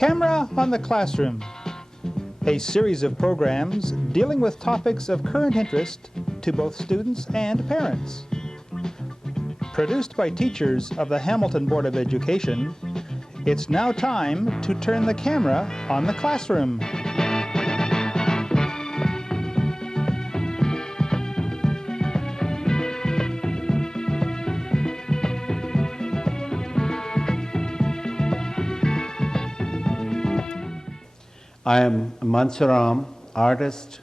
Camera on the Classroom, a series of programs dealing with topics of current interest to both students and parents. Produced by teachers of the Hamilton Board of Education, it's now time to turn the camera on the classroom. I am Mansaram, artist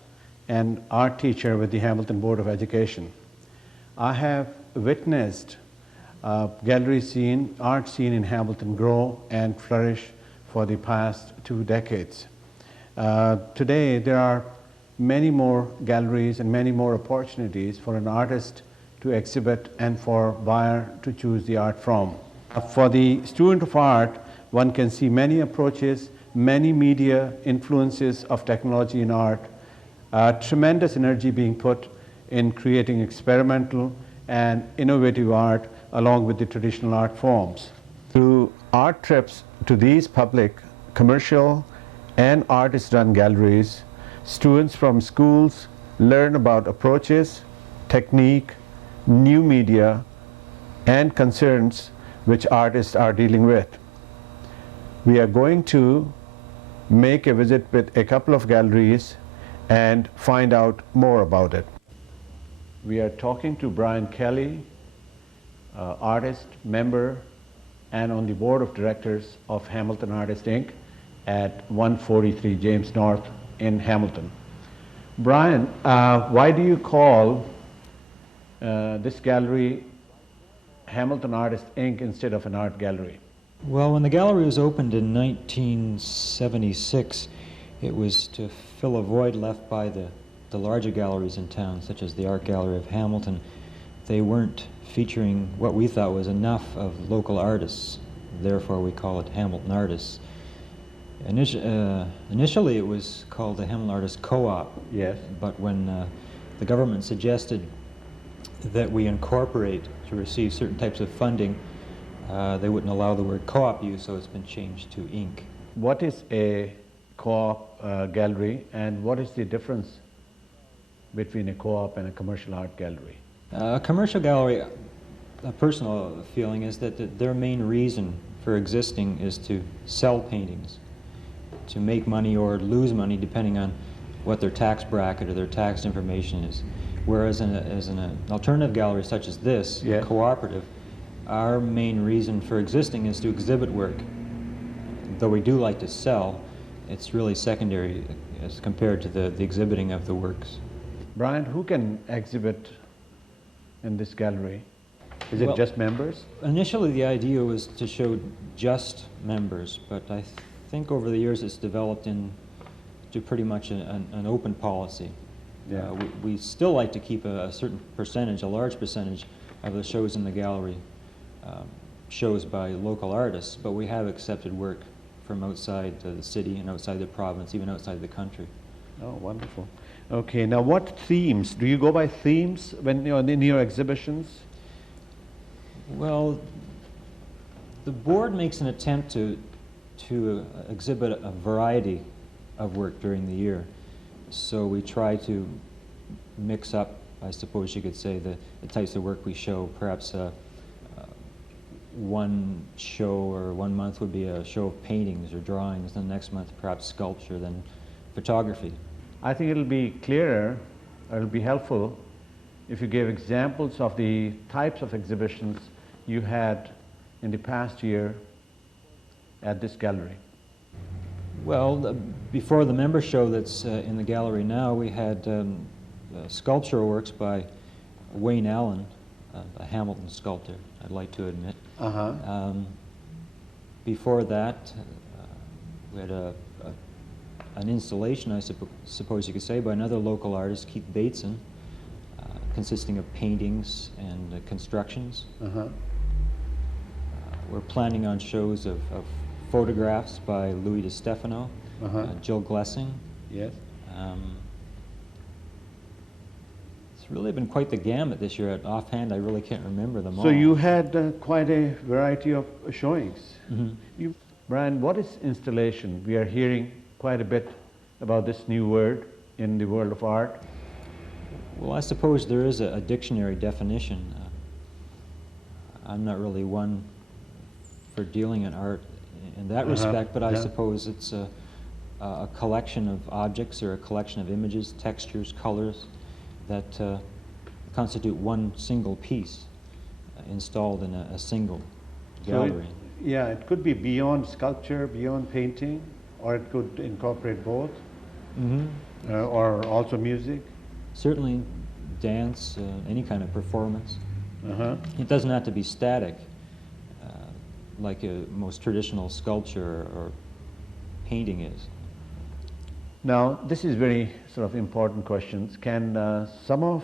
and art teacher with the Hamilton Board of Education. I have witnessed gallery scene, art scene in Hamilton grow and flourish for the past 2 decades. Today there are many more galleries and many more opportunities for an artist to exhibit and for buyer to choose the art from. For the student of art, one can see many approaches, many media influences of technology in art, tremendous energy being put in creating experimental and innovative art along with the traditional art forms. Through art trips to these public, commercial and artist-run galleries, students from schools learn about approaches, technique, new media and concerns which artists are dealing with. We are going to make a visit with a couple of galleries and find out more about it. We are talking to Brian Kelly, artist, member, and on the board of directors of Hamilton Artist Inc. at 143 James North in Hamilton. Brian, why do you call this gallery Hamilton Artist Inc. instead of an art gallery? Well, when the gallery was opened in 1976, it was to fill a void left by the larger galleries in town, such as the Art Gallery of Hamilton. They weren't featuring what we thought was enough of local artists. Therefore, we call it Hamilton Artists. Initially, it was called the Hamilton Artists Co-op. Yes. But when the government suggested that we incorporate to receive certain types of funding, they wouldn't allow the word co-op use, so it's been changed to Inc. What is a co-op gallery, and what is the difference between a co-op and a commercial art gallery? A commercial gallery, a personal feeling is that their main reason for existing is to sell paintings, to make money or lose money depending on what their tax bracket or their tax information is. Whereas as an alternative gallery such as this, yes, cooperative, our main reason for existing is to exhibit work. Though we do like to sell, it's really secondary as compared to the exhibiting of the works. Brian, who can exhibit in this gallery? Is it just members? Initially the idea was to show just members, but I think over the years it's developed into pretty much an open policy. Yeah. We still like to keep a certain percentage, a large percentage of the shows in the gallery shows by local artists, but we have accepted work from outside the city and outside the province, even outside the country. Oh, wonderful. Okay, now what themes? Do you go by themes when you're in your exhibitions? Well, the board makes an attempt to exhibit a variety of work during the year. So we try to mix up, I suppose you could say, the types of work we show. Perhaps one show or 1 month would be a show of paintings or drawings, then the next month perhaps sculpture, then photography. I think it'll be clearer, or it'll be helpful if you gave examples of the types of exhibitions you had in the past year at this gallery. Well, before the member show that's in the gallery now, we had sculptural works by Wayne Allen, a Hamilton sculptor, I'd like to admit. Before that, we had an installation, I suppose you could say, by another local artist, Keith Bateson, consisting of paintings and constructions. We're planning on shows of photographs by Louis DeStefano, Jill Glessing. Yes. It's really been quite the gamut this year. Offhand, I really can't remember them all. So you had quite a variety of showings. Mm-hmm. Brian, what is installation? We are hearing quite a bit about this new word in the world of art. Well, I suppose there is a dictionary definition. I'm not really one for dealing in art in that respect, but I suppose it's a collection of objects or a collection of images, textures, colors that constitute one single piece installed in a single gallery. So it could be beyond sculpture, beyond painting, or it could incorporate both, or also music. Certainly dance, any kind of performance. It doesn't have to be static, like a most traditional sculpture or painting is. Now, this is very sort of important questions. Can some of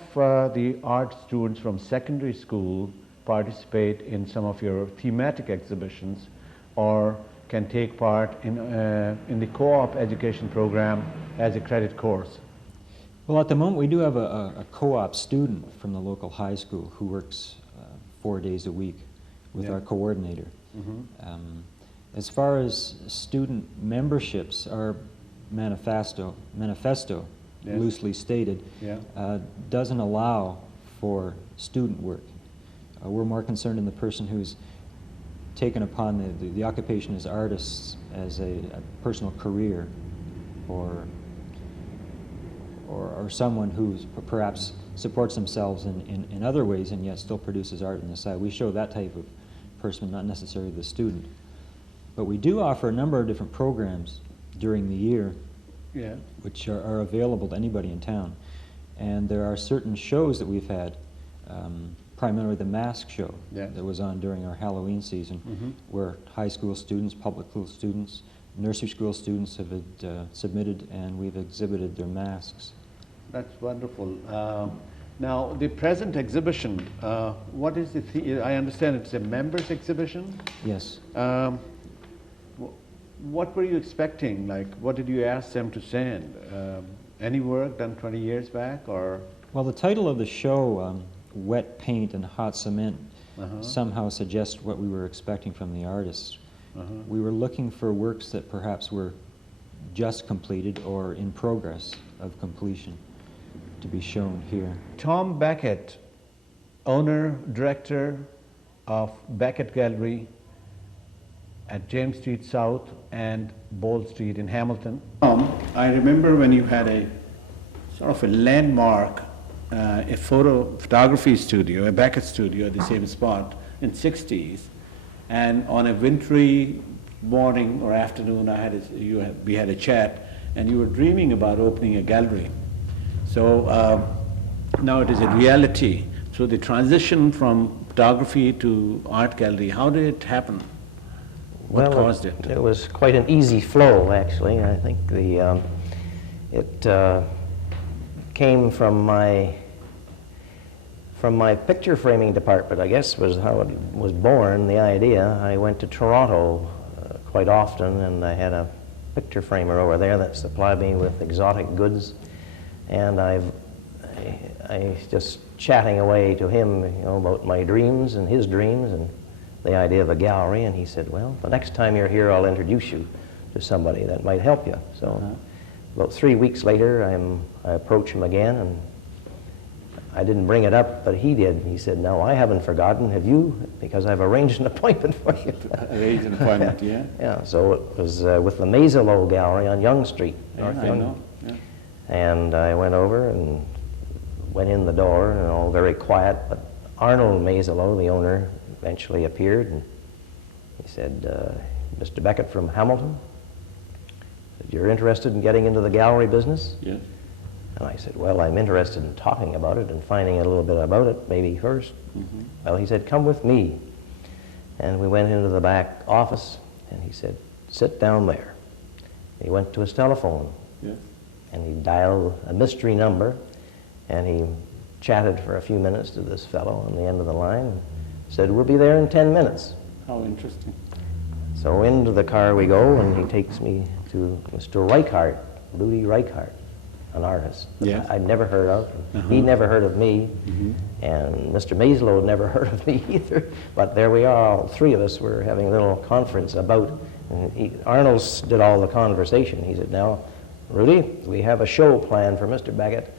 the art students from secondary school participate in some of your thematic exhibitions, or can take part in the co-op education program as a credit course? Well, at the moment we do have a co-op student from the local high school who works 4 days a week with our coordinator. As far as student memberships, our manifesto loosely stated, doesn't allow for student work. We're more concerned in the person who's taken upon the occupation as artists as a personal career, or someone who perhaps supports themselves in other ways and yet still produces art on the side. We show that type of person, not necessarily the student. But we do offer a number of different programs during the year which are available to anybody in town. And there are certain shows that we've had, primarily the mask show that was on during our Halloween season, where high school students, public school students, nursery school students have submitted, and we've exhibited their masks. That's wonderful. Now, the present exhibition, what is the I understand it's a members exhibition? Yes. What were you expecting? Like, what did you ask them to send? Any work done 20 years back, or? Well, the title of the show, Wet Paint and Hot Cement, somehow suggests what we were expecting from the artists. We were looking for works that perhaps were just completed or in progress of completion to be shown here. Tom Beckett, owner, director of Beckett Gallery at James Street South and Bold Street in Hamilton. I remember when you had a sort of a landmark, a photography studio, a Beckett studio at the same spot in the 60s, and on a wintry morning or afternoon we had a chat, and you were dreaming about opening a gallery. So now it is a reality. So the transition from photography to art gallery, how did it happen? What caused it? It was quite an easy flow, actually. I think it came from my picture framing department, I guess, was how it was born, the idea. I went to Toronto quite often, and I had a picture framer over there that supplied me with exotic goods, and I just chatting away to him, about my dreams and his dreams and the idea of a gallery, and he said, well, the next time you're here, I'll introduce you to somebody that might help you. So about 3 weeks later, I approached him again, and I didn't bring it up, but he did. He said, no, I haven't forgotten. Have you? Because I've arranged an appointment for you. Arranged an appointment, yeah. Yeah, so it was with the Maiselo Gallery on Yonge Street. North Yonge. Yeah. And I went over and went in the door, and all very quiet, but Arnold Maiselo, the owner, eventually appeared, and he said, Mr. Beckett from Hamilton, you're interested in getting into the gallery business? Yes. And I said, well, I'm interested in talking about it and finding a little bit about it, maybe first. Well, he said, come with me. And we went into the back office, and he said, sit down there. He went to his telephone, and he dialed a mystery number, and he chatted for a few minutes to this fellow on the end of the line, and said, we'll be there in 10 minutes. How interesting. So into the car we go, and he takes me to Mr. Reichart, Rudy Reichart, an artist that I'd never heard of. He never heard of me, and Mr. Maiselo had never heard of me either. But there we are, all three of us were having a little conference about Arnold did all the conversation. He said, now, Rudy, we have a show planned for Mr. Beckett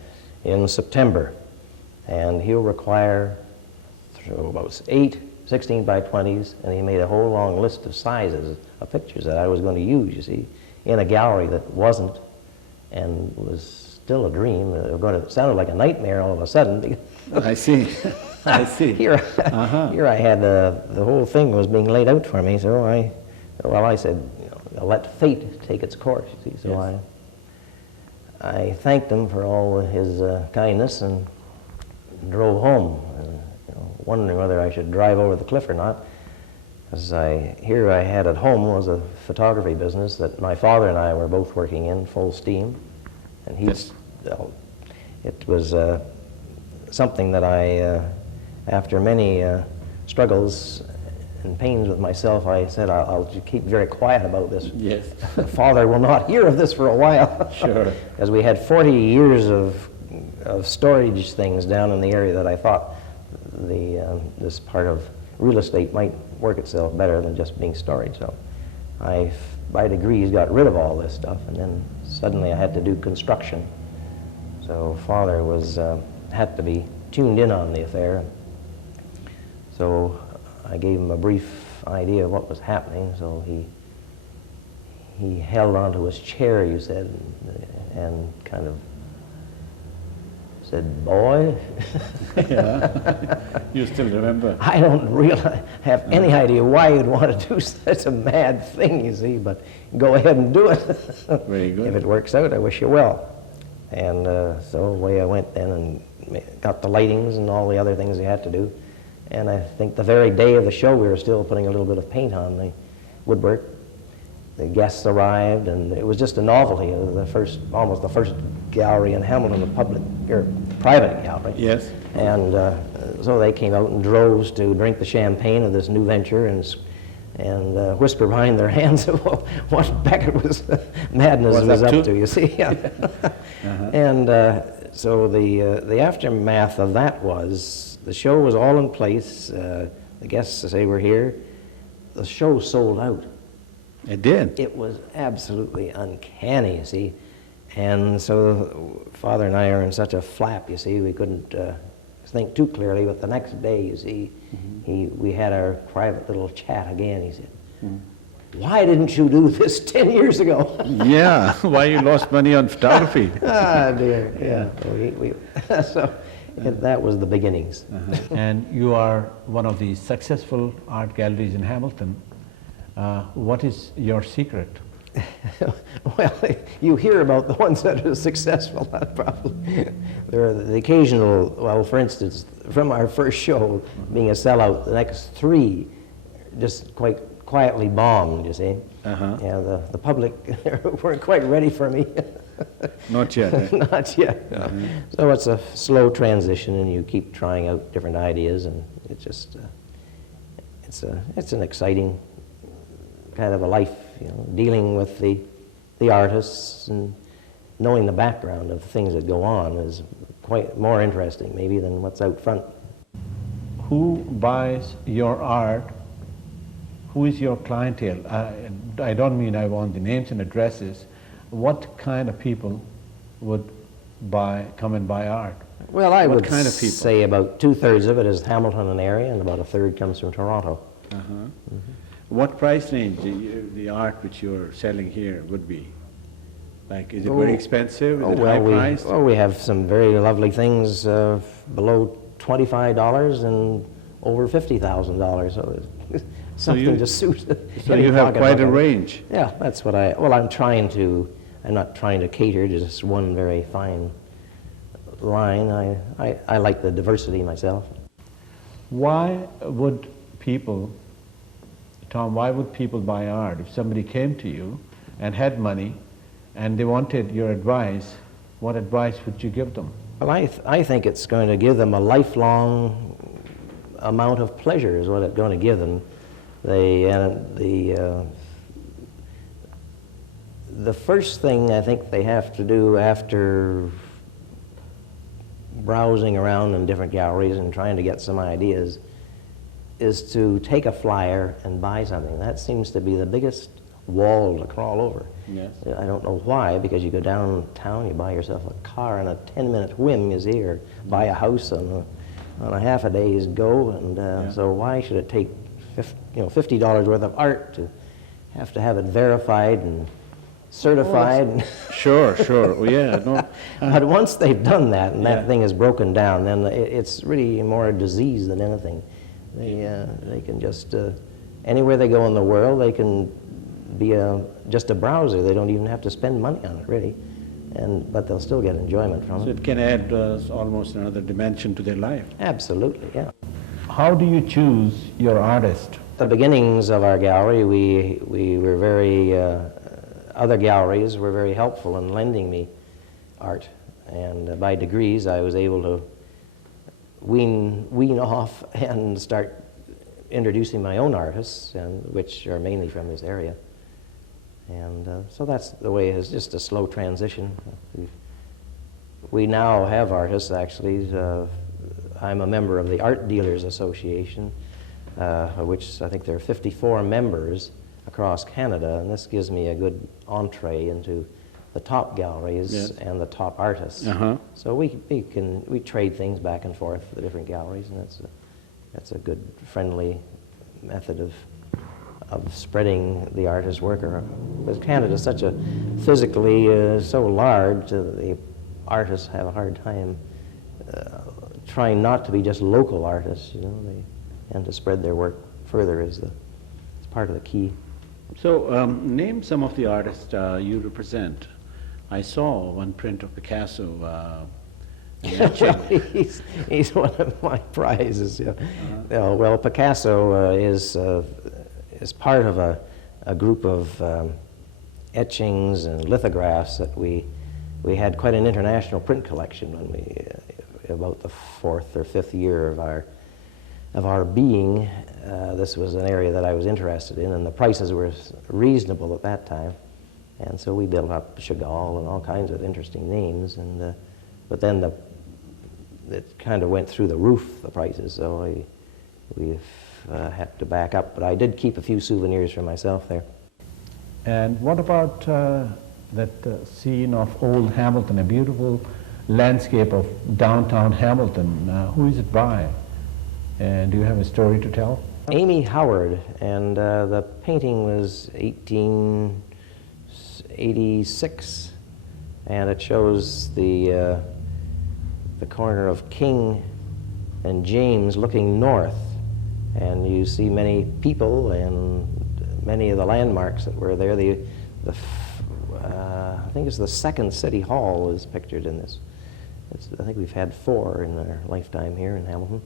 in September, and he'll require about 8 16 by 20s, and he made a whole long list of sizes of pictures that I was going to use, you see, in a gallery that wasn't, and was still a dream. It sounded like a nightmare all of a sudden. I see. I see. Here I had the whole thing was being laid out for me, so I said, I'll let fate take its course, you see. So yes. I thanked him for all his kindness and drove home, wondering whether I should drive over the cliff or not. Because here I had at home was a photography business that my father and I were both working in full steam, and it was something that I, after many struggles and pains with myself, I said I'll keep very quiet about this. Yes. Father will not hear of this for a while. Sure. Because we had 40 years of storage things down in the area that I thought this part of real estate might work itself better than just being storage. So I, by degrees, got rid of all this stuff, and then suddenly I had to do construction. So Father had to be tuned in on the affair. So I gave him a brief idea of what was happening. So he held onto his chair, you said, and kind of said, "Boy." Yeah. You still remember? I don't really have any idea why you'd want to do such a mad thing, you see, but go ahead and do it. Very good. If it works out, I wish you well. And so away I went then and got the lightings and all the other things you had to do. And I think the very day of the show, we were still putting a little bit of paint on the woodwork. The guests arrived, and it was just a novelty. It was almost the first gallery in Hamilton, a public or private gallery. Yes. And so they came out in droves to drink the champagne of this new venture and whisper behind their hands what Beckett madness was up to, you see. And so the aftermath of that was the show was all in place. The guests, as they were here, the show sold out. It did. It was absolutely uncanny, you see. And so Father and I are in such a flap, you see, we couldn't think too clearly, but the next day, you see, we had our private little chat again. He said, "Why didn't you do this 10 years ago?" Yeah, why you lost money on photography? Ah, dear, yeah. So that was the beginnings. And you are one of the successful art galleries in Hamilton. What is your secret? Well, you hear about the ones that are successful, probably. There are the occasional, well, for instance, from our first show being a sellout, the next 3 just quite quietly bombed, you see. Yeah, the public weren't quite ready for me. Not yet. Eh? Not yet. No. So it's a slow transition, and you keep trying out different ideas, and it just, it's an exciting kind of a life, dealing with the artists and knowing the background of the things that go on is quite more interesting maybe than what's out front. Who buys your art? Who is your clientele? I don't mean I want the names and addresses. What kind of people would come and buy art? Well, I would say about 2/3 of it is Hamilton and area, and about 1/3 comes from Toronto. What price range the art which you're selling here would be? Like, is it very expensive? Is it high priced? We have some very lovely things below $25 and over $50,000. So it's something to suit. So you have quite a range. Yeah, that's what I'm not trying to cater to just one very fine line. I like the diversity myself. Why would people buy art? If somebody came to you and had money and they wanted your advice, what advice would you give them? Well, I think it's going to give them a lifelong amount of pleasure is what it's going to give them. The first thing I think they have to do after browsing around in different galleries and trying to get some ideas is to take a flyer and buy something. That seems to be the biggest wall to crawl over. Yes. I don't know why, because you go downtown, you buy yourself a car, and a 10-minute whim is here. Buy a house on a half a day's go, and so why should it take $50 worth of art to have it verified and certified? Sure, sure. Oh, yeah, no. But once they've done that and that thing is broken down, then it's really more a disease than anything. They can just, anywhere they go in the world, they can be just a browser. They don't even have to spend money on it, really. But they'll still get enjoyment from So it. it can add almost another dimension to their life. Absolutely, yeah. How do you choose your artist? The beginnings of our gallery, we were very, other galleries were very helpful in lending me art. And by degrees, I was able to wean off and start introducing my own artists, which are mainly from this area. And so that's the way it is, just a slow transition. We now have artists, actually. I'm a member of the Art Dealers Association, which I think there are 54 members across Canada, and this gives me a good entree into the top galleries and the top artists. So we trade things back and forth for the different galleries, and that's a good, friendly method of spreading the artist's work around. Because Canada is such a physically so large, the artists have a hard time trying not to be just local artists, and to spread their work further is part of the key. So name some of the artists you represent. I saw one print of Picasso. He's one of my prizes. Yeah. Well, Picasso is part of a group of etchings and lithographs that we had quite an international print collection when we about the 4th or 5th year of our being. This was an area that I was interested in, and the prices were reasonable at that time. And so we built up Chagall and all kinds of interesting names. But then it kind of went through the roof, the prices, so we've had to back up. But I did keep a few souvenirs for myself there. And what about that scene of old Hamilton, a beautiful landscape of downtown Hamilton? Who is it by? And do you have a story to tell? Amy Howard, and the painting was 86, and it shows the corner of King and James looking north, and you see many people and many of the landmarks that were there. I think it's the second city hall is pictured in this. I think we've had 4 in our lifetime here in Hamilton.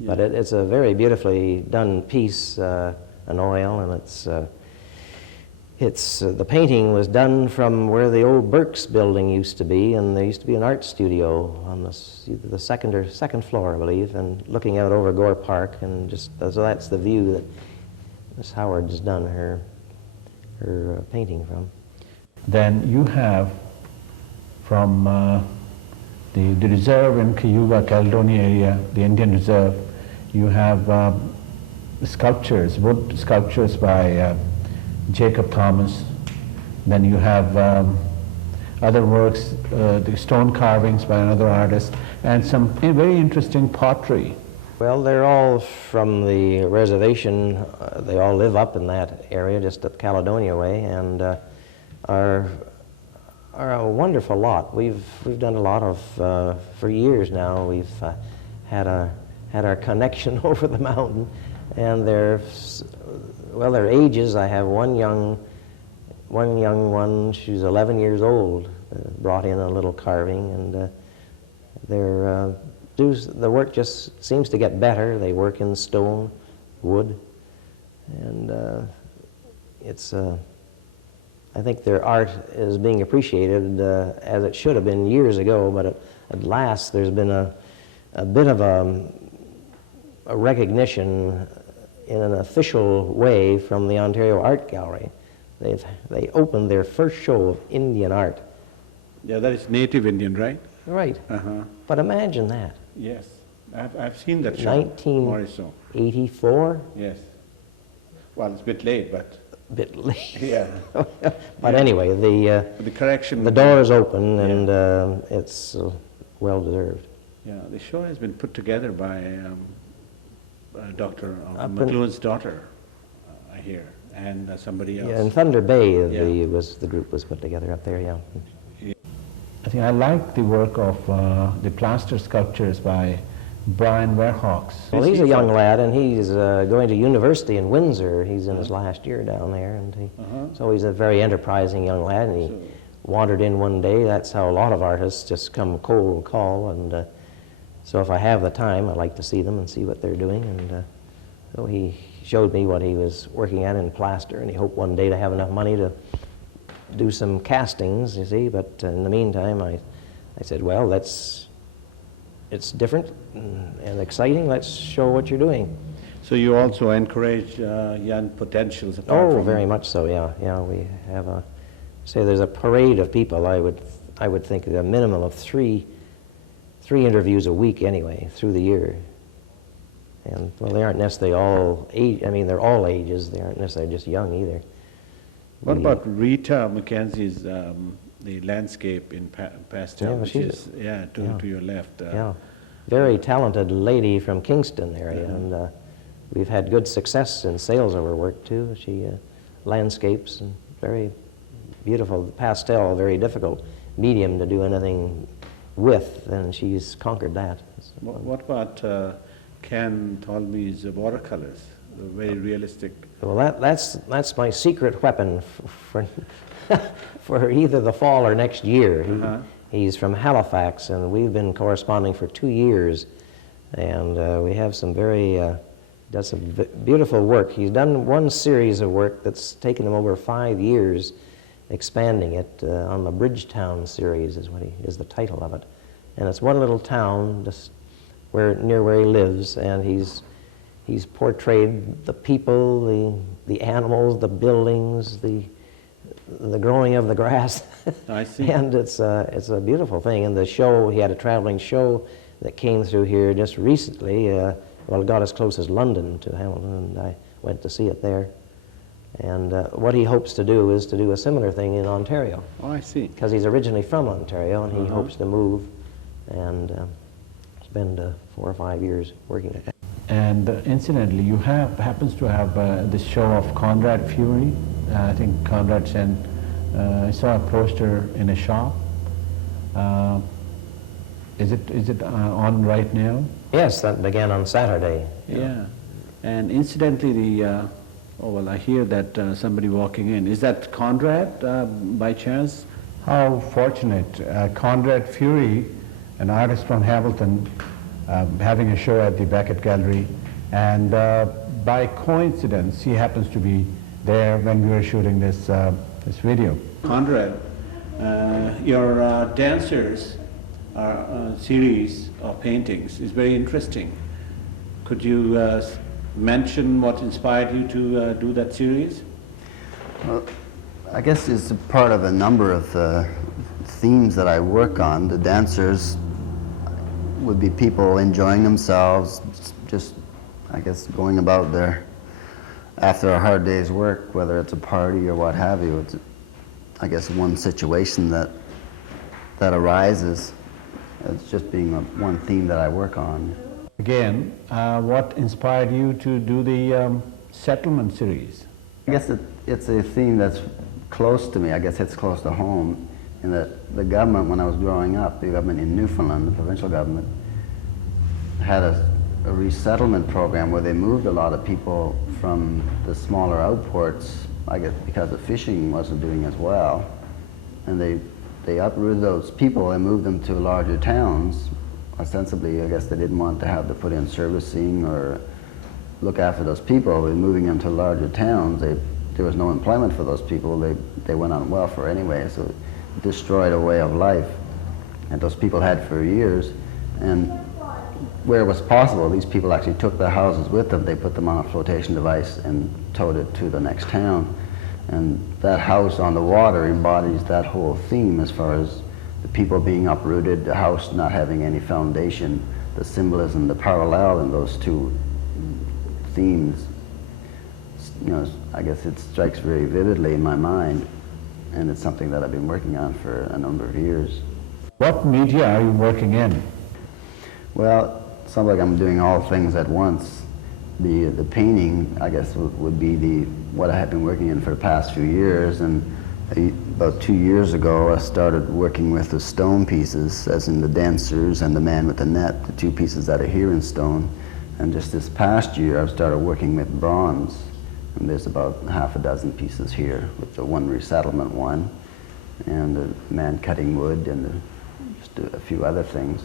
Yeah. But it's a very beautifully done piece, an oil, and the painting was done from where the old Burke's building used to be, and there used to be an art studio on either the second floor, I believe, and looking out over Gore Park, and so that's the view that Miss Howard's done her painting from. Then you have from the reserve in Cayuga, Caledonia area, the Indian Reserve, you have sculptures, wood sculptures by Jacob Thomas. Then you have other works, the stone carvings by another artist, and some very interesting pottery. Well, they're all from the reservation. They all live up in that area, just up Caledonia way, and are a wonderful lot. We've done a lot of for years now. We've had our connection over the mountain, and their ages. I have one young one. She's 11 years old. Brought in a little carving, and the work just seems to get better. They work in stone, wood, and I think their art is being appreciated as it should have been years ago, but at last there's been a bit of a recognition in an official way from the Ontario Art Gallery. They opened their first show of Indian art. Yeah, that is native Indian, right? Right. But imagine that. Yes, I've seen that show. 1984. Yes. Well, it's a bit late, but bit late. Yeah. But anyway, The correction. the door is open, and it's well deserved. Yeah, the show has been put together by Dr. Up in- McLuhan's daughter, I hear, and somebody else. Yeah, in Thunder Bay, Yeah. the group was put together up there. Yeah. I think I like the work of the plaster sculptures by Brian Verhawks. Well, he's a young lad, and he's going to university in Windsor. He's in his last year down there, and so he's a very enterprising young lad. And he wandered in one day. That's how a lot of artists just come cold call, and so if I have the time, I like to see them and see what they're doing. And so he showed me what he was working at in plaster, and he hoped one day to have enough money to do some castings, you see. But in the meantime, I said, well, it's different and exciting. Let's show what you're doing. So you also encourage young potentials? apart Oh, from- very much so. Yeah, yeah. We have there's a parade of people. I would think a minimum of three interviews a week anyway through the year. And well, they aren't necessarily all age. I mean, they're all ages. They aren't necessarily just young either. What We- about Rita McKenzie's the landscape in pastel, Yeah, which she's- is to your left? Yeah, very talented lady from Kingston area, and we've had good success in sales of her work too. She landscapes and very beautiful pastel, very difficult medium to do anything with, and she's conquered that. What about Ken Tolmy's watercolors, the very realistic? Well, that's my secret weapon for for either the fall or next year. He's from Halifax, and we've been corresponding for 2 years, and we have some does some beautiful work. He's done one series of work that's taken him over 5 years, expanding it on the Bridgetown series is the title of it, and it's one little town just near where he lives, and he's portrayed the people, the animals, the buildings, the growing of the grass. I see. And it's a beautiful thing. And the show, he had a traveling show that came through here just recently. Well, it got as close as London to Hamilton, and I went to see it there. And what he hopes to do is to do a similar thing in Ontario. Oh, I see. Because he's originally from Ontario, and he hopes to move and spend 4 or 5 years working at it. And incidentally, you happens to have the show of Conrad Fury. I think Conrad sent, I saw a poster in a shop. Is it on right now? Yes, that began on Saturday. Yeah. And incidentally, I hear that somebody walking in. Is that Conrad by chance? How fortunate. Conrad Fury, an artist from Hamilton, having a show at the Beckett Gallery, and by coincidence, he happens to be there when we were shooting this video. Conrad, your dancers series of paintings is very interesting. Could you mention what inspired you to do that series? Well, I guess it's a part of a number of themes that I work on. The dancers would be people enjoying themselves, just, I guess, going about after a hard day's work, whether it's a party or what have you. It's, I guess, one situation that arises. It's just being one theme that I work on. Again, what inspired you to do the settlement series? I guess it's a theme that's close to me. I guess it's close to home, in that the government, when I was growing up, the government in Newfoundland, the provincial government, had a resettlement program where they moved a lot of people from the smaller outports, I guess because the fishing wasn't doing as well, and they uprooted those people and moved them to larger towns. Ostensibly, I guess they didn't want to have to put in servicing or look after those people. By moving them to larger towns, there was no employment for those people. They went on welfare anyway, so it destroyed a way of life that those people had for years. And where it was possible, these people actually took their houses with them. They put them on a flotation device and towed it to the next town. And that house on the water embodies that whole theme, as far as the people being uprooted, the house not having any foundation, the symbolism, the parallel in those two themes you know, I guess it strikes very vividly in my mind, and it's something that I've been working on for a number of years. What media are you working in? Well, it sounds like I'm doing all things at once. The painting, I guess, would be what I have been working in for the past few years, and about 2 years ago I started working with the stone pieces, as in the dancers and the man with the net, the two pieces that are here in stone. And just this past year I've started working with bronze, and there's about half a dozen pieces here, with the one resettlement one, and the man cutting wood, and just a few other things.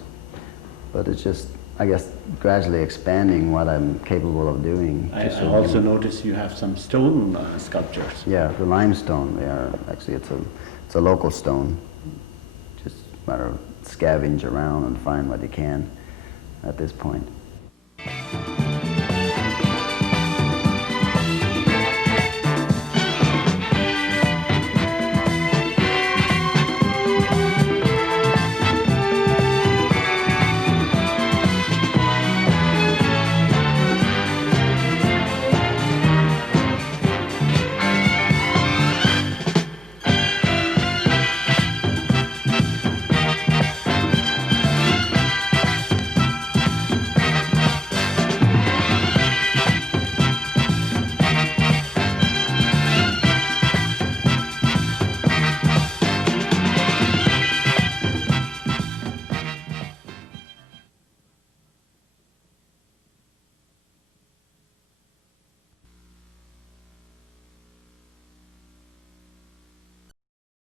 But it's just, I guess, gradually expanding what I'm capable of doing. I also notice you have some stone sculptures. Yeah, the limestone. They are actually, it's a local stone. Just a matter of scavenge around and find what you can at this point.